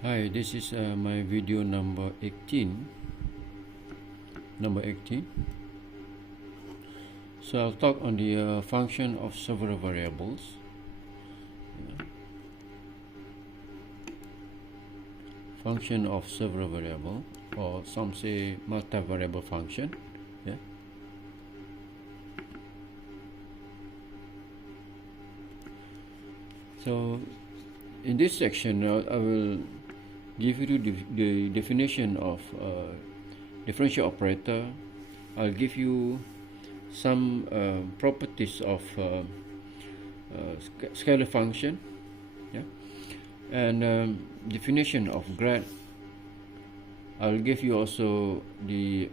Hi, this is my video number 18. So I'll talk on the function of several variables. Function of several variable, or some say multi-variable function. Yeah. So in this section, I will give you the definition of differential operator. I'll give you some properties of scalar function, yeah, and definition of grad. I'll give you also the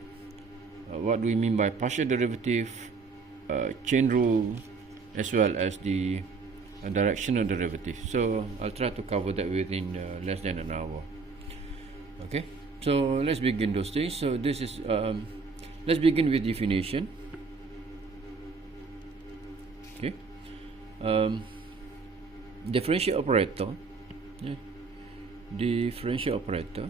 what do we mean by partial derivative, chain rule, as well as the directional derivative. So I'll try to cover that within less than an hour. Okay, so let's begin those things. So this is let's begin with definition. Okay, differential operator. Yeah. Differential operator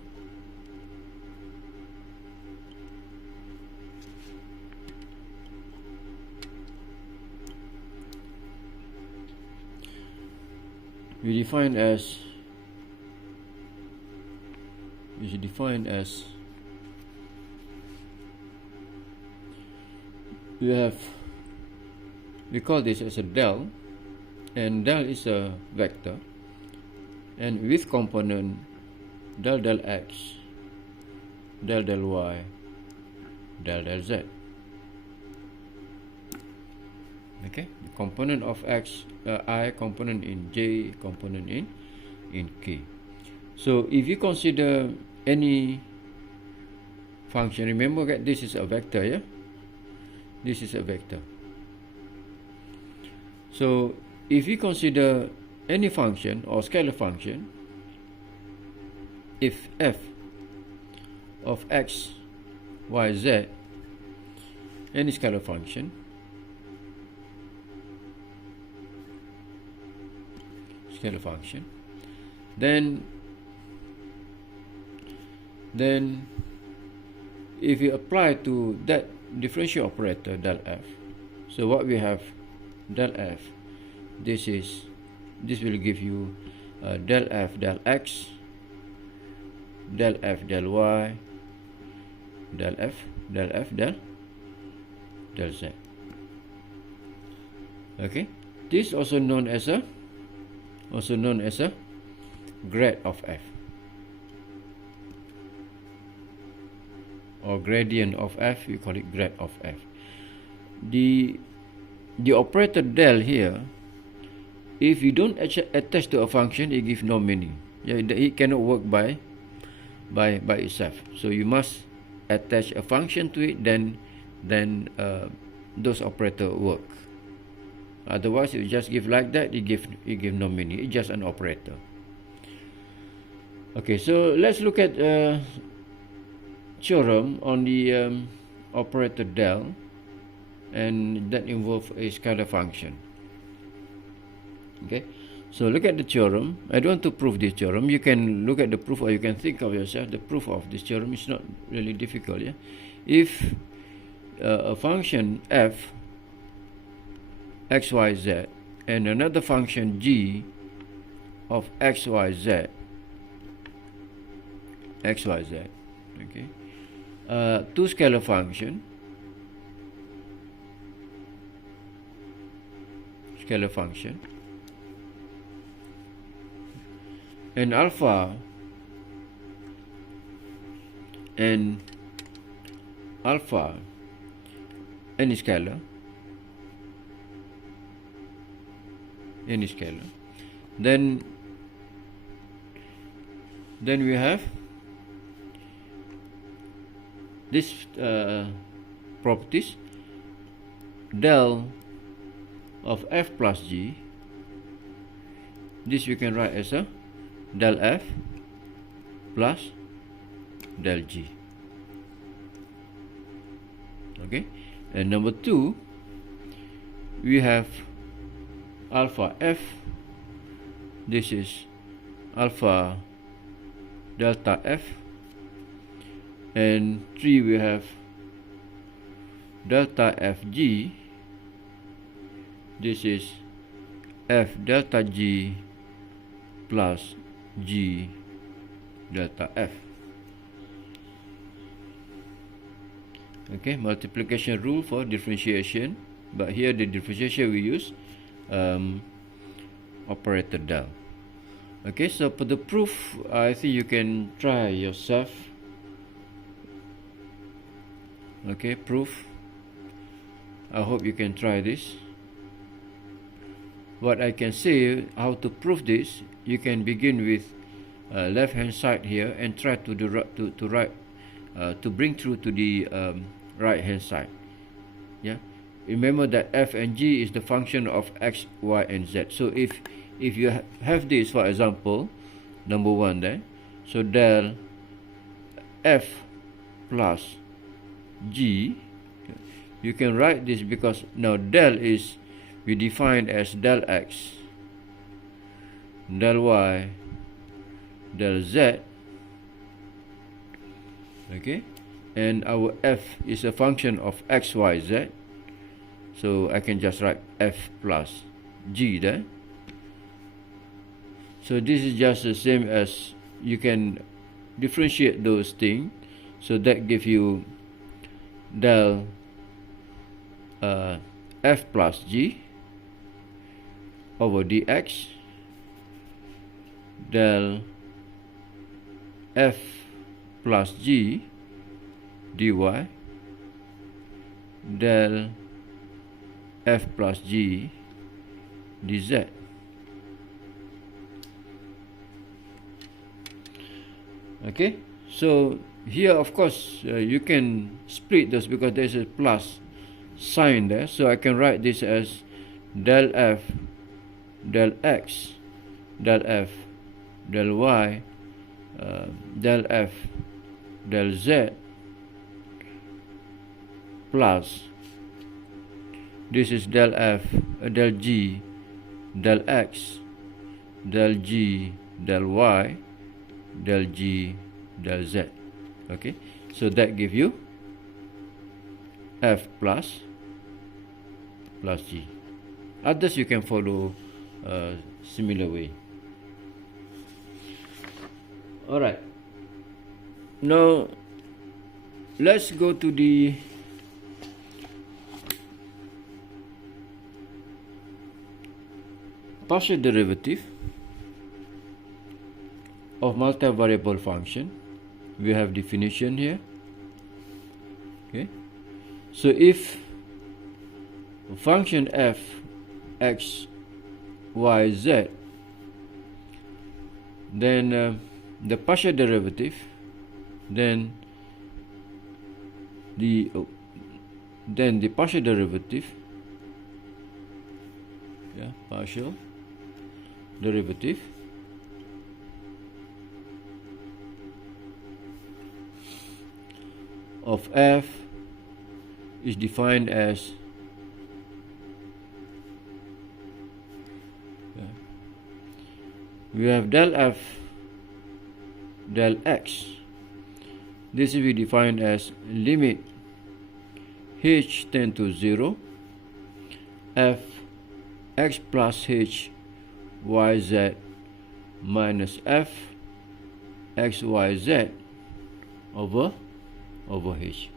we define as we call this as a del, and del is a vector, and with component del x, del y, del z. Okay, the component of x, I, component in j, component in k. So if you consider any function, remember that this is a vector, yeah? This is a vector. So if you consider any function or scalar function, if f of x, y, z, any scalar function, then if you apply to that differential operator del f, so what we have del f, this will give you del f del x, del f del y, del f del z. Okay, this also known as a grad of f, or gradient of f. We call it grad of f. The operator del here, if you don't attach to a function, it gives no meaning. Yeah, it cannot work by itself. So you must attach a function to it, then those operator work. Otherwise, if you just give like that, it give no meaning. It's just an operator. Okay, so let's look at theorem on the operator del, and that involves a scalar function. Okay, so look at the theorem. I don't want to prove this theorem. You can look at the proof, or you can think of yourself. The proof of this theorem is not really difficult. Yeah, if a function f x, y, z, and another function g of x, y, z, okay, two scalar function, and alpha any scalar, then we have this properties, del of f plus g. This we can write as a del f plus del g. Okay, and number two, we have alpha f. This is alpha delta f, and 3 we have delta fg. This is f delta g plus g delta f. Okay, multiplication rule for differentiation, but here the differentiation we use operator del. Okay, so for the proof, I think you can try yourself. Okay, proof. I hope you can try this. What I can say, how to prove this, you can begin with left hand side here and try to bring through to the right hand side. Yeah, remember that f and g is the function of x, y, and z. So if you have this, for example, number 1 there, so del f plus g, you can write this because now del is we define as del x, del y, del z. Okay, and our f is a function of x, y, z, so I can just write f plus g there. So this is just the same as you can differentiate those things, so that gives you del f plus g over dx, del f plus g dy, del f plus g dz. Okay, so here of course you can split this because there's a plus sign there, so I can write this as del f del x, del f del y, del f del z, plus this is del f del g del x, del g del y, del g del z. Okay, so that gives you f plus g. Others you can follow similar way. Alright, now let's go to the partial derivative of multivariable function. We have definition here. Okay, so if function f x y z, then the partial derivative, then the partial derivative, partial derivative of f is defined as we have del f del x. This will be defined as limit h tend to 0 f x plus h y z minus f x y z over h.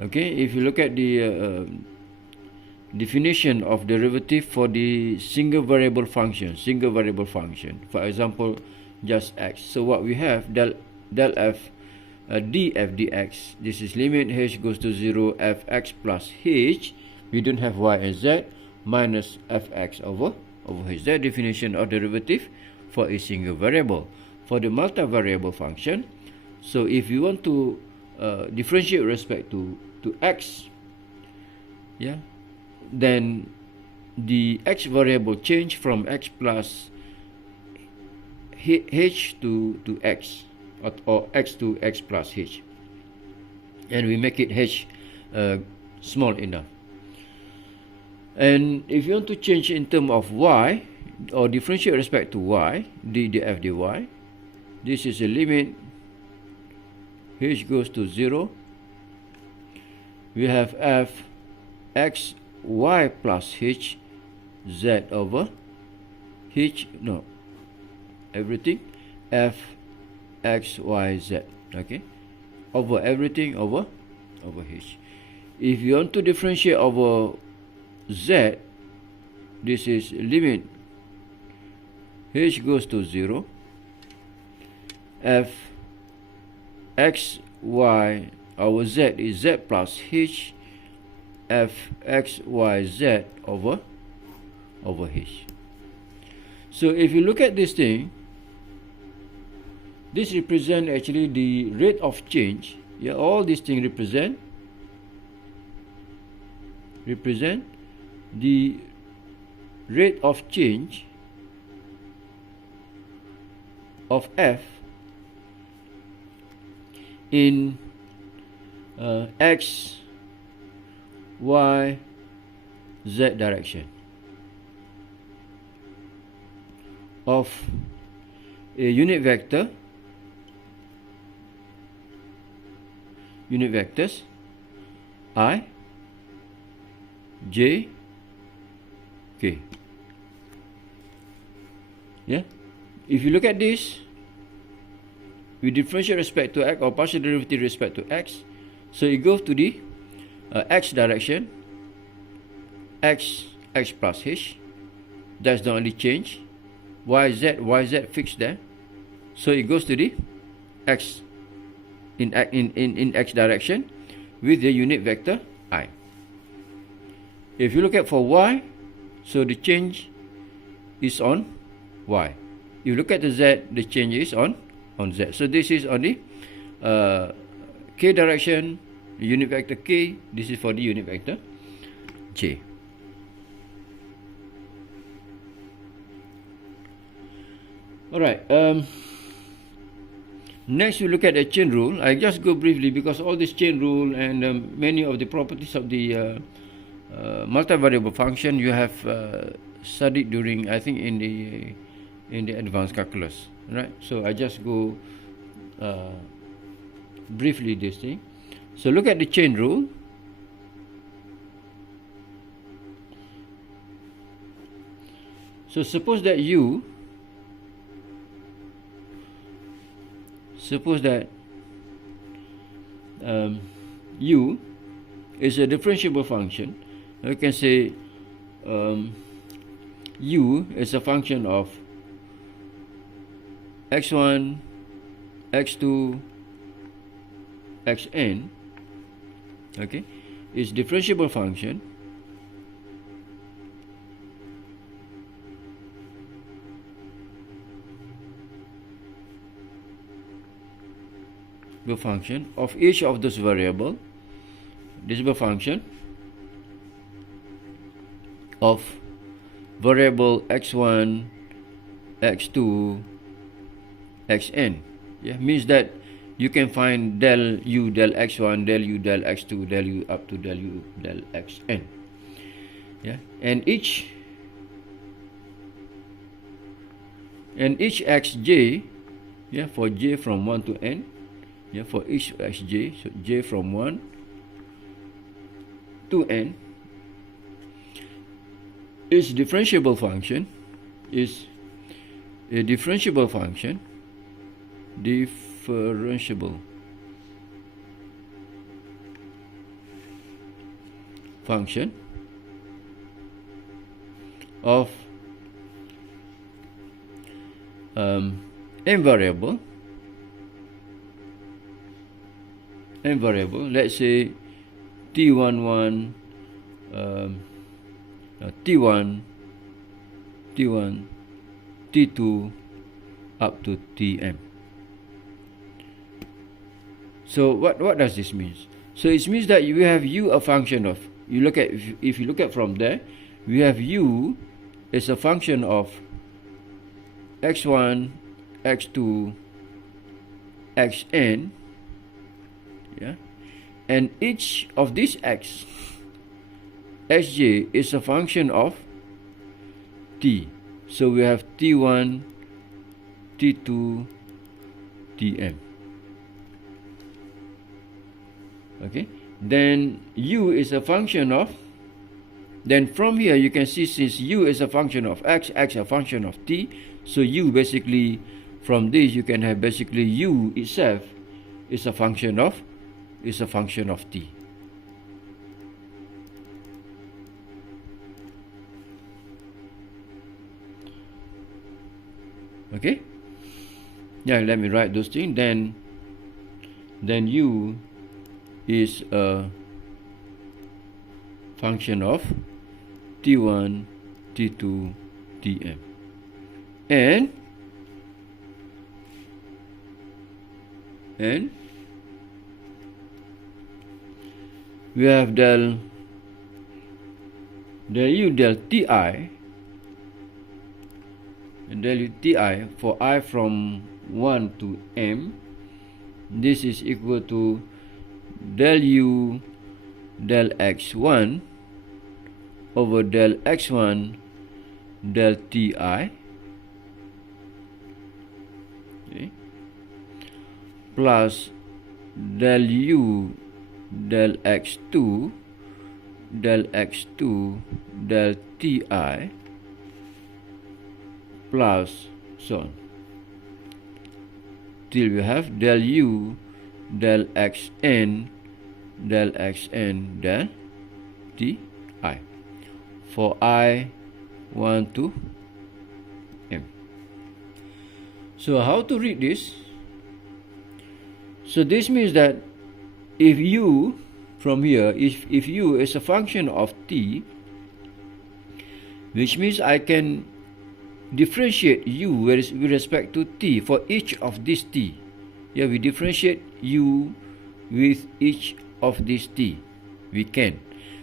Okay, if you look at the definition of derivative for the single variable function, for example just x, so what we have del f df dx, this is limit h goes to 0 f x plus h, we don't have y and z, minus fx over h. That definition of derivative for a single variable. For the multivariable function, so if you want to differentiate with respect to x, then the x variable change from x plus h to x, or x to x plus h, and we make it h small enough. And if you want to change in terms of y, or differentiate respect to y, df dy. This is a limit h goes to 0. We have f x y plus h z over h, no, everything f x y z, okay, over everything over h. If you want to differentiate over z, this is limit h goes to 0, f x y, our z is z plus h, f x y z over h. So if you look at this thing, this represent actually the rate of change. Yeah, all these things represent the rate of change of f in x, y, z direction of a unit vectors I, j, k. Yeah, if you look at this, we differentiate respect to x, or partial derivative respect to x, so it goes to the x direction, x plus h, that's the only change. yz fixed there, so it goes to the x in x direction with the unit vector I. If you look at for y, so the change is on y. If you look at the z, the change is on z. So this is on the k direction, unit vector k. This is for the unit vector j. Alright, next we look at the chain rule. I just go briefly because all this chain rule and many of the properties of the multivariable function you have studied during, I think, in the advanced calculus, right? So I just go briefly this thing. So look at the chain rule. So suppose that u is a differentiable function. We can say u is a function of x1, x2, xn. Okay, it's differentiable function of each of those variable. This is a function of variable x1, x2, xn. Yeah, means that you can find del u del x1, del u del x2, del u up to del u del xn. Yeah, and each xj, yeah, for j from 1 to n, yeah, for each xj, so j from 1 to n, its differentiable function is a differentiable function of n variable, let's say t11, t1, t2 up to tm. So what does this mean? So it means that you have u a function of, you look at, if you look at from there, we have u is a function of x1, x2, xn, yeah, and each of these xj is a function of t. So we have T1, T2, Tm. Okay, then u is a function of, then from here you can see, since u is a function of x, x a function of t, so u basically, from this you can have basically u itself is a function of t. Okay, yeah, let me write those things. Then u is a function of T1, T2, Tm. And we have del u del Ti, and del u Ti for I from 1 to m. This is equal to del u del x1 over del x1 del Ti, okay, plus del u del x2 del Ti plus so on, till we have del u del xn del Ti for I 1 to m. So how to read this? So this means that if u from here, if u is a function of t, which means I can differentiate u with respect to t for each of these t. Yeah, we differentiate u with each of these t. We can.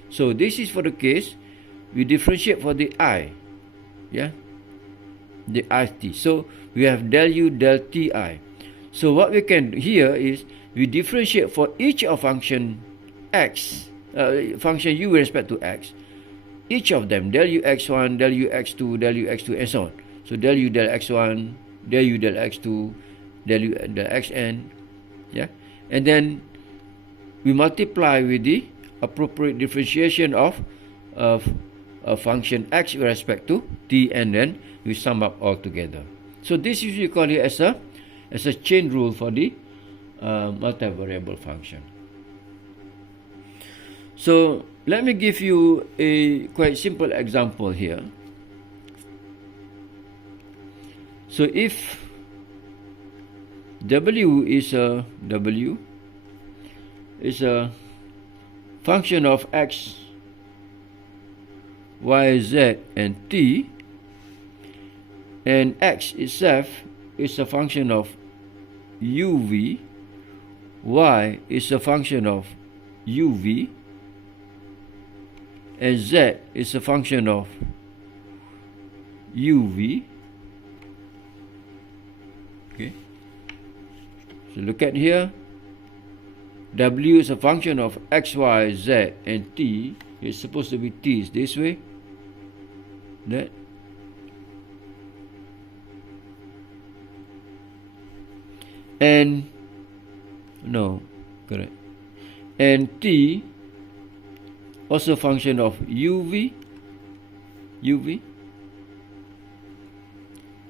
So this is for the case we differentiate for the I. Yeah, the it. So we have del u del Ti. So what we can here is we differentiate for each of function x, function u with respect to x, each of them, del u x1, del u x2, del u x2, and so on. So del u del x1, del u del x2, del u del xn, yeah, and then we multiply with the appropriate differentiation of function x with respect to t, and then we sum up all together. So this is we call it as a chain rule for the multivariable function. So let me give you a quite simple example here. So if w is a function of x, y, z, and t, and x itself is a function of uv, y is a function of uv, and z is a function of uv. Okay, so look at here, w is a function of x, y, z, and t. It's supposed to be t is this way, that, and no, correct, and t also function of uv.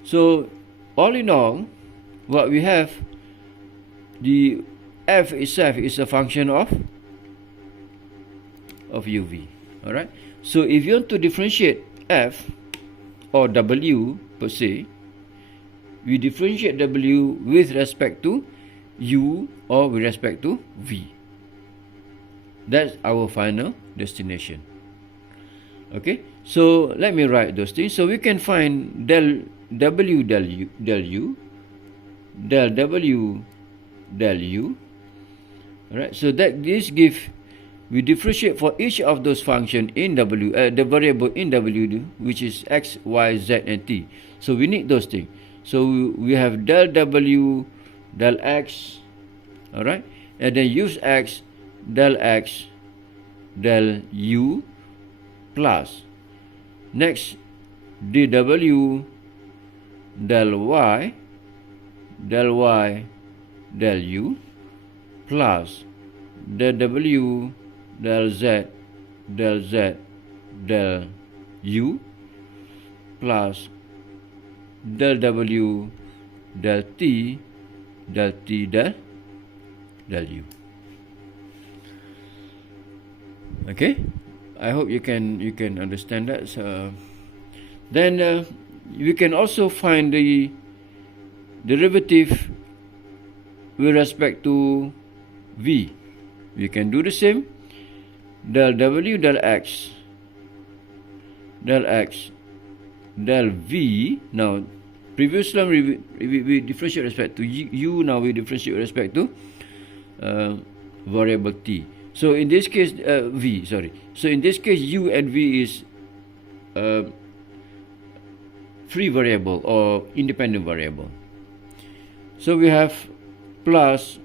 So all in all, what we have, the f itself is a function of uv. All right, so if you want to differentiate f or w per se, we differentiate w with respect to u or with respect to v. That's our final destination. Okay, so let me write those things. So we can find del w del u del w del u. All right, so that this give, we differentiate for each of those function in w, the variable in w, which is x, y, z, and t. So we need those things. So we have del w del x, all right, and then use x del u plus, next dw del y del u plus dw del z del u plus del w del t del u. Okay, I hope you can understand that. Then we can also find the derivative with respect to v. We can do the same. Del w del x del v. Now previously we differentiate with respect to u. Now we differentiate with respect to variable t. So in this case v, sorry. So in this case u and v is free variable or independent variable. So we have plus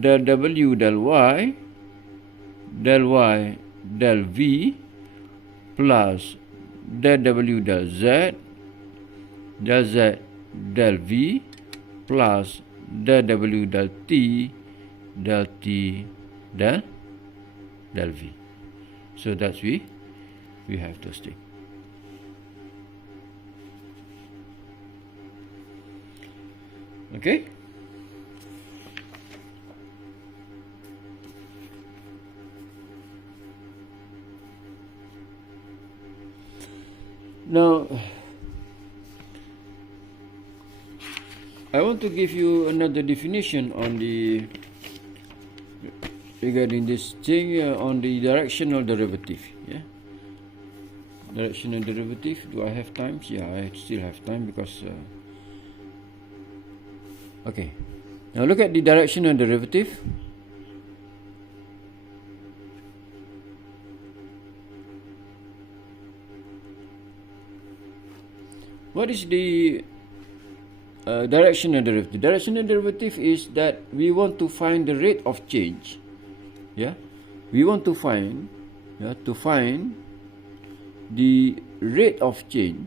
del w del y del v plus del w del z del v plus del w del t del v. So that's we have those things. Okay. Now, I want to give you another definition on the regarding this thing on the directional derivative. Yeah, directional derivative. Do I have time? Yeah, I still have time because. Okay. Now look at the directional derivative. What is the directional derivative? Directional derivative is that we want to find the rate of change. Yeah, we want to find the rate of change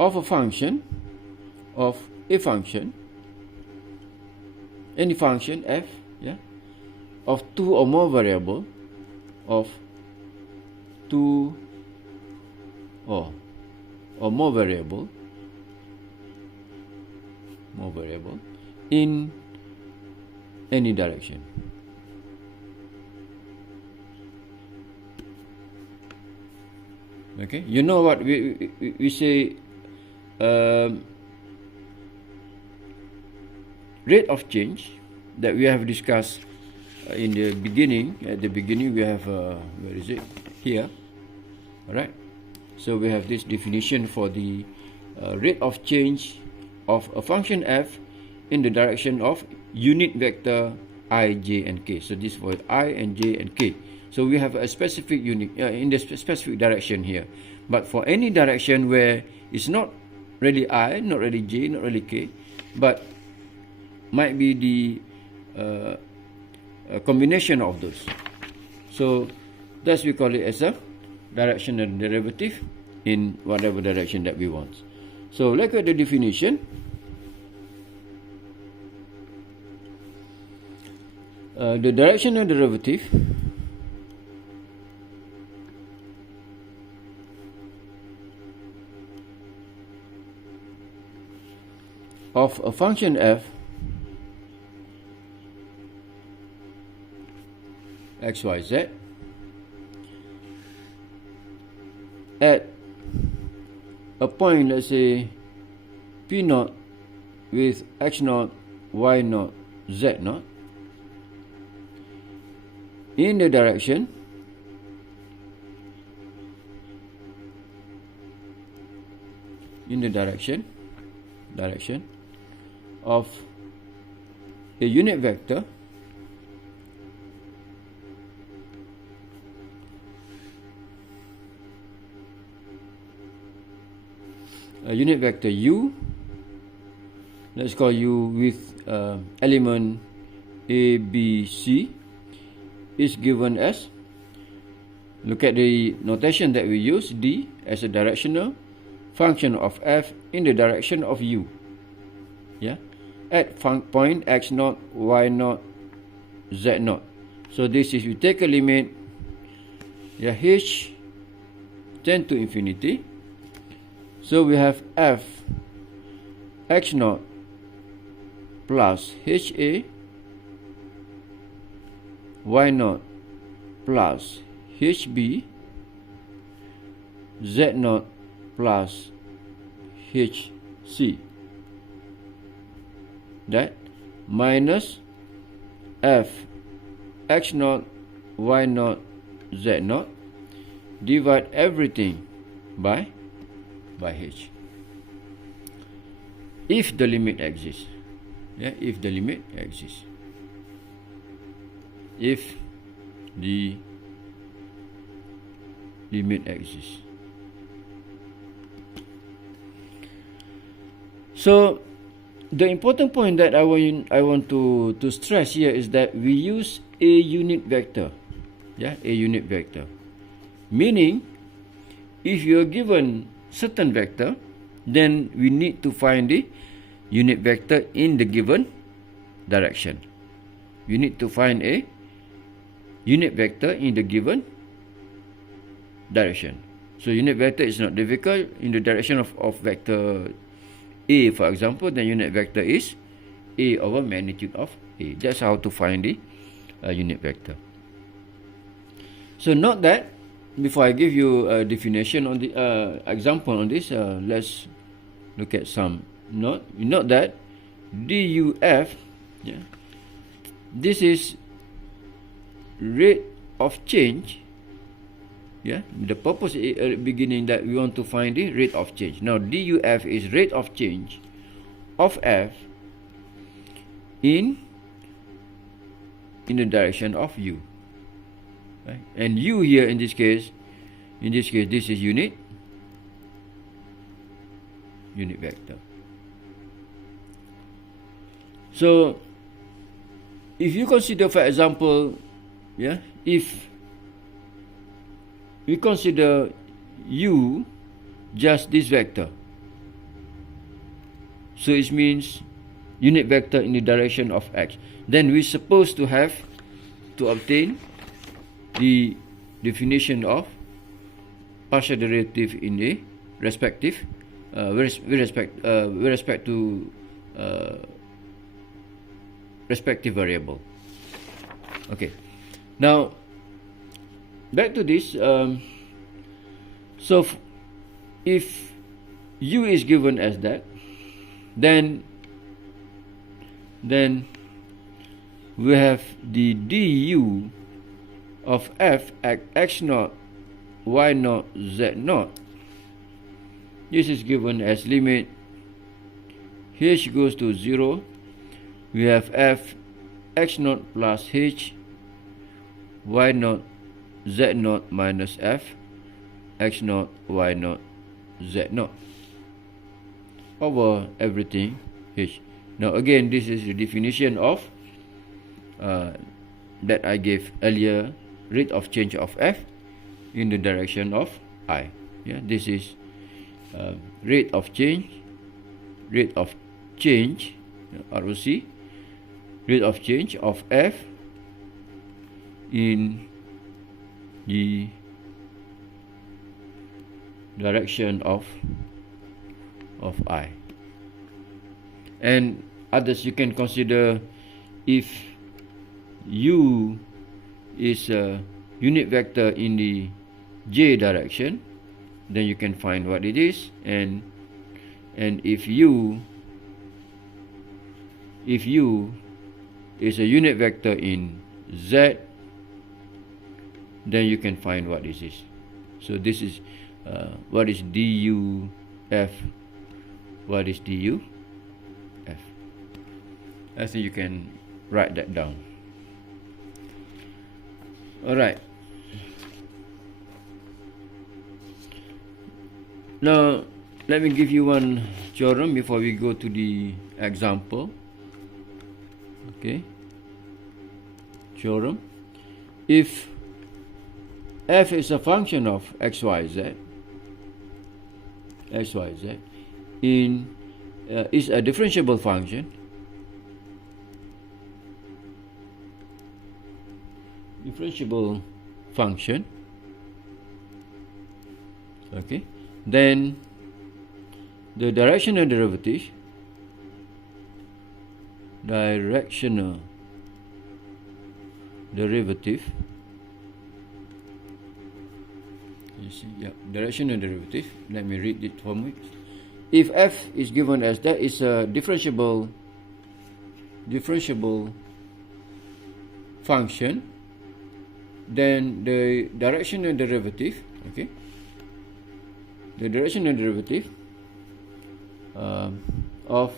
of a function any function f, yeah, of two or more variable or more variable in any direction. Okay, you know what we say rate of change that we have discussed in the beginning. At the beginning we have where is it? Here. All right. So we have this definition for the rate of change of a function f in the direction of unit vector I, j, and k. So this for I and j and k. So we have a specific unit in the specific direction here. But for any direction where it's not really I, not really j, not really k, but might be the a combination of those. So thus we call it as a directional derivative in whatever direction that we want. So look at the definition. The directional derivative of a function f x, y, z at a point, let's say p naught with x naught, y naught, z naught in the direction of a unit vector u, let's call u with element a, b, c, is given as Look at the notation that we use, D as a directional function of f in the direction of u. Yeah, at point x0, y0, z0. So this is, we take a limit, yeah, h tend to infinity. So we have f x0 plus ha, y0 plus hb, z0 plus hc. That minus f x0, y0, z0, divide everything by h. If the limit exists. Yeah, if the limit exists. If the limit exists. So the important point that I want to stress here is that we use a unit vector. Yeah, a unit vector. Meaning, if you are given certain vector, then we need to find the unit vector in the given direction. You need to find a unit vector in the given direction. So unit vector is not difficult. In the direction of vector A, for example, then unit vector is A over magnitude of A. That's how to find the unit vector. So note that, before I give you a definition on the example on this, let's look at some note. You note that DUF, yeah, this is rate of change. Yeah, the purpose at the beginning that we want to find the rate of change. Now DUF is rate of change of f in the direction of u. Right? And u here in this case, this is unit vector. So if you consider, for example, yeah, if we consider u just this vector, so it means unit vector in the direction of x, then we're supposed to have to obtain the definition of partial derivative in a respective with respect to respective variable. Okay, now back to this. So if u is given as that, then we have the du of f at x0, y0, z0. This is given as limit h goes to 0. We have f x0 plus h, y0, z0 minus f x0, y0, z0 over everything h. Now again, this is the definition of that I gave earlier, rate of change of f in the direction of I. Yeah, this is rate of change, ROC, rate of change of f in the direction of I. And others you can consider, if u is a unit vector in the j direction, then you can find what it is. And if u is a unit vector in z, then you can find what this is. So this is what is DUF, what is DUF. I think you can write that down. Alright. Now let me give you one theorem before we go to the example. Okay. Theorem. If f is a function of x, y, z. X, y, z is a differentiable function. Differentiable function. Okay. Then the directional derivative. Directional derivative. You see, yeah, directional derivative. Let me read it for me. If f is given as that is a differentiable function, then the directional derivative, okay, the directional derivative of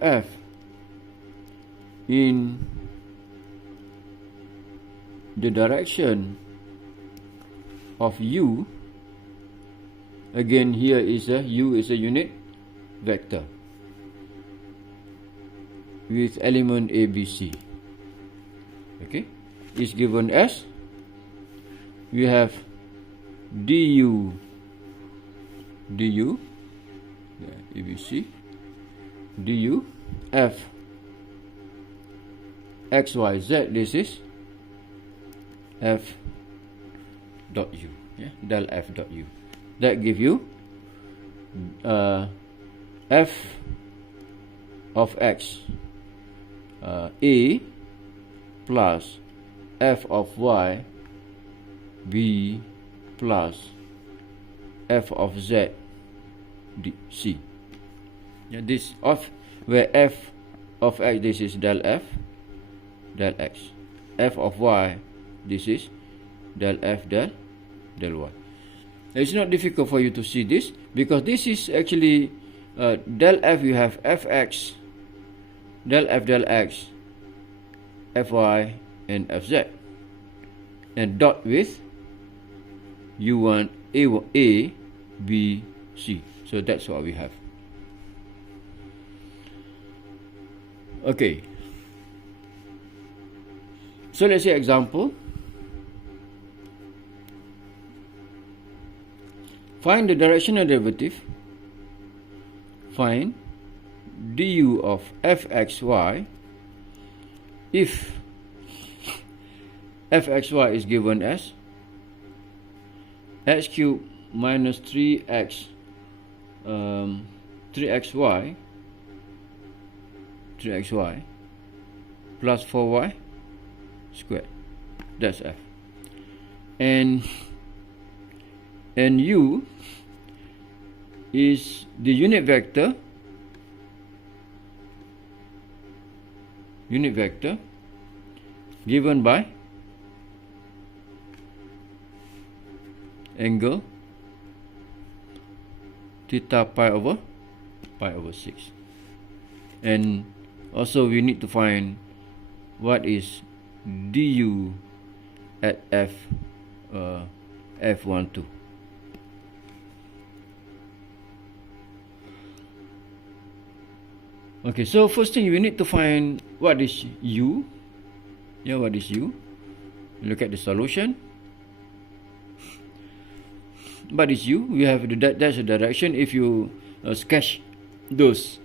f in the direction of u, again here is a u is a unit vector with element a, b, c. Okay, is given as, we have du a, b, c, du f x, y, z. This is f dot u, yeah, del f dot u. That give you f of x a plus f of y b plus f of z d c. Yeah, this of where f of x, this is del f del x. F of y, this is del f del y. It's not difficult for you to see this, because this is actually del f. You have fx, del f del x, fy, and fz, and dot with u1 a, b, c. So that's what we have. Okay, so let's say example. Find the directional derivative. Find du of fxy if fxy is given as x cubed minus 3xy plus 4y squared. That's f. And u is the unit vector given by angle theta pi over 6. And also we need to find what is du at f12. Okay, so first thing we need to find what is u. Yeah, what is u? Look at the solution. What is u? We have that's the direction. If you sketch those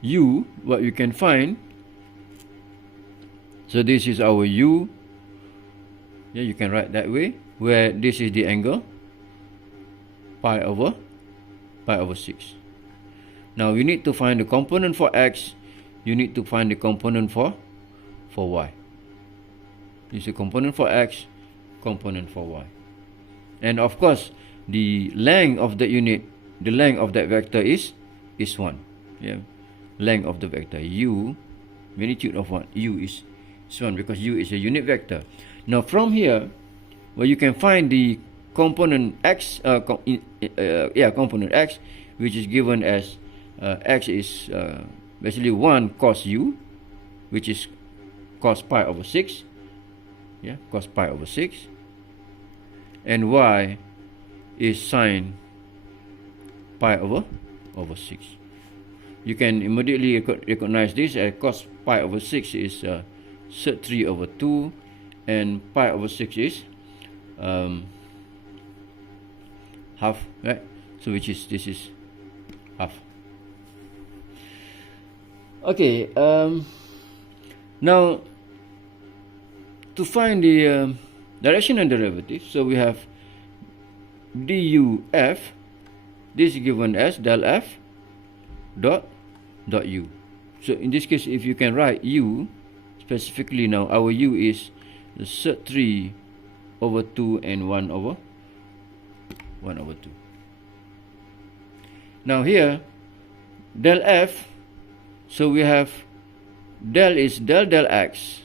u, what you can find. So this is our u. Yeah, you can write that way, where this is the angle pi over 6. Now you need to find the component for x. You need to find the component for y. This is a component for x, component for y. And of course, the length of the unit, the length of that vector is 1. Yeah, length of the vector u, magnitude of 1, u is 1, because u is a unit vector. Now from here, well, you can find the component x, component x, which is given as x is basically 1 cos u, which is cos pi over 6. Yeah, cos pi over 6. And y is sine pi over 6. you can immediately recognize this as cos pi over 6 is sec 3 over 2, and pi over 6 is half, right? So which is, this is half. Okay, now to find the directional derivative, so we have duf, this is given as del f dot u. So in this case, if you can write u specifically, now our u is sec 3 over 2 and 1 over 2. Now here, del f, so we have del is del x,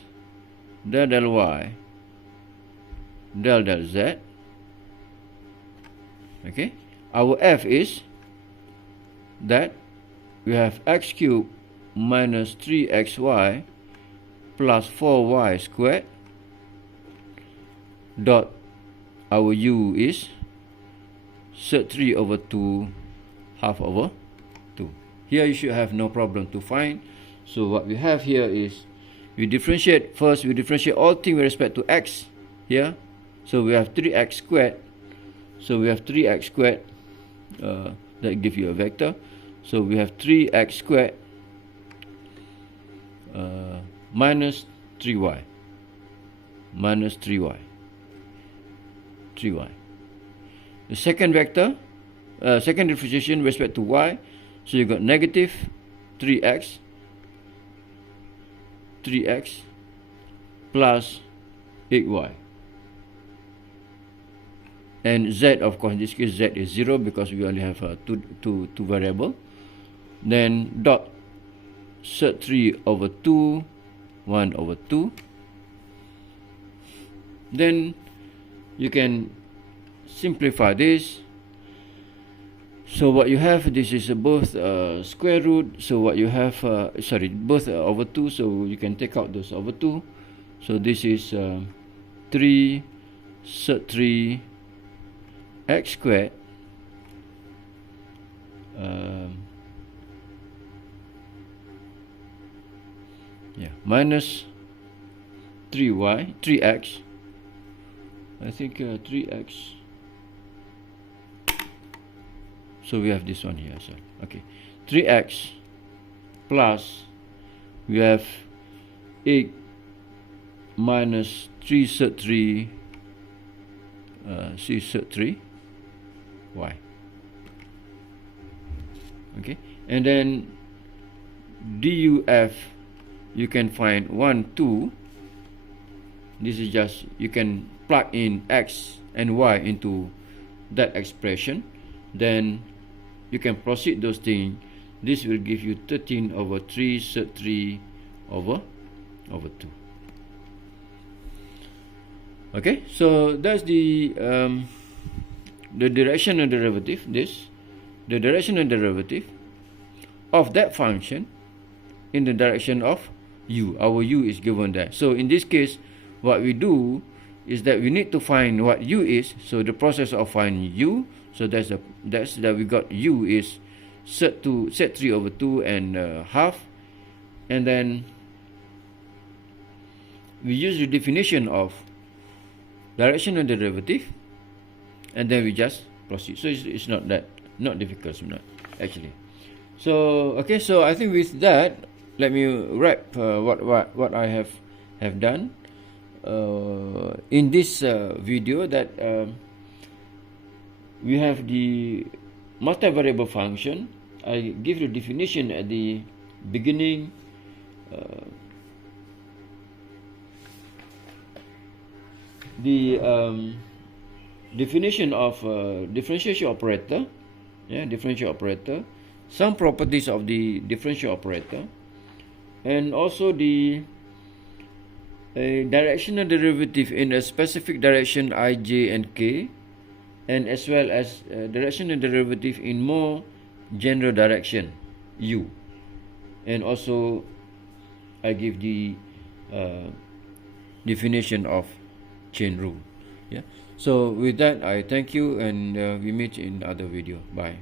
del y, del z. Okay, our f is that we have x cubed minus 3xy plus 4y squared dot our u is sec 3 over 2 half over 2. Here you should have no problem to find. So what we have here is we differentiate first, we differentiate all things with respect to x here. So we have 3x squared. So we have 3x squared, that gives you a vector. So we have 3x squared minus 3y. Minus 3y. The second vector, second differentiation with respect to y, so you got negative 3x plus 8y. And z, of course, in this case, z is 0 because we only have two variable. Then dot sec 3 over 2, 1 over 2. Then you can simplify this. So what you have, this is both square root. So what you have, both over 2. So you can take out those over 2. So this is 3 sec 3 x squared minus 3x, I think 3x. So we have this one here. So okay, 3x plus we have 8 minus 3 sec 3 c sec 3 y. Okay, and then duf, you can find 1, 2. This is just, you can plug in x and y into that expression, then you can proceed those things. This will give you 13 over 3 sec 3 over 2. Okay, so that's the directional derivative. The directional derivative of that function in the direction of u. Our u is given there. So in this case, what we do is that we need to find what u is. So the process of finding u. So that's that we got u is sec 3 over 2 and half, and then we use the definition of directional derivative, and then we just proceed. So it's not difficult, actually. So okay, so I think with that, let me wrap what I have done in this video. That we have the multivariable function. I give the definition at the beginning. The definition of differentiation operator, differential operator, some properties of the differential operator, and also the directional derivative in a specific direction I, j, and k, and as well as directional derivative in more general direction u, and also I give the definition of chain rule. So with that, I thank you, and we meet in other video. Bye.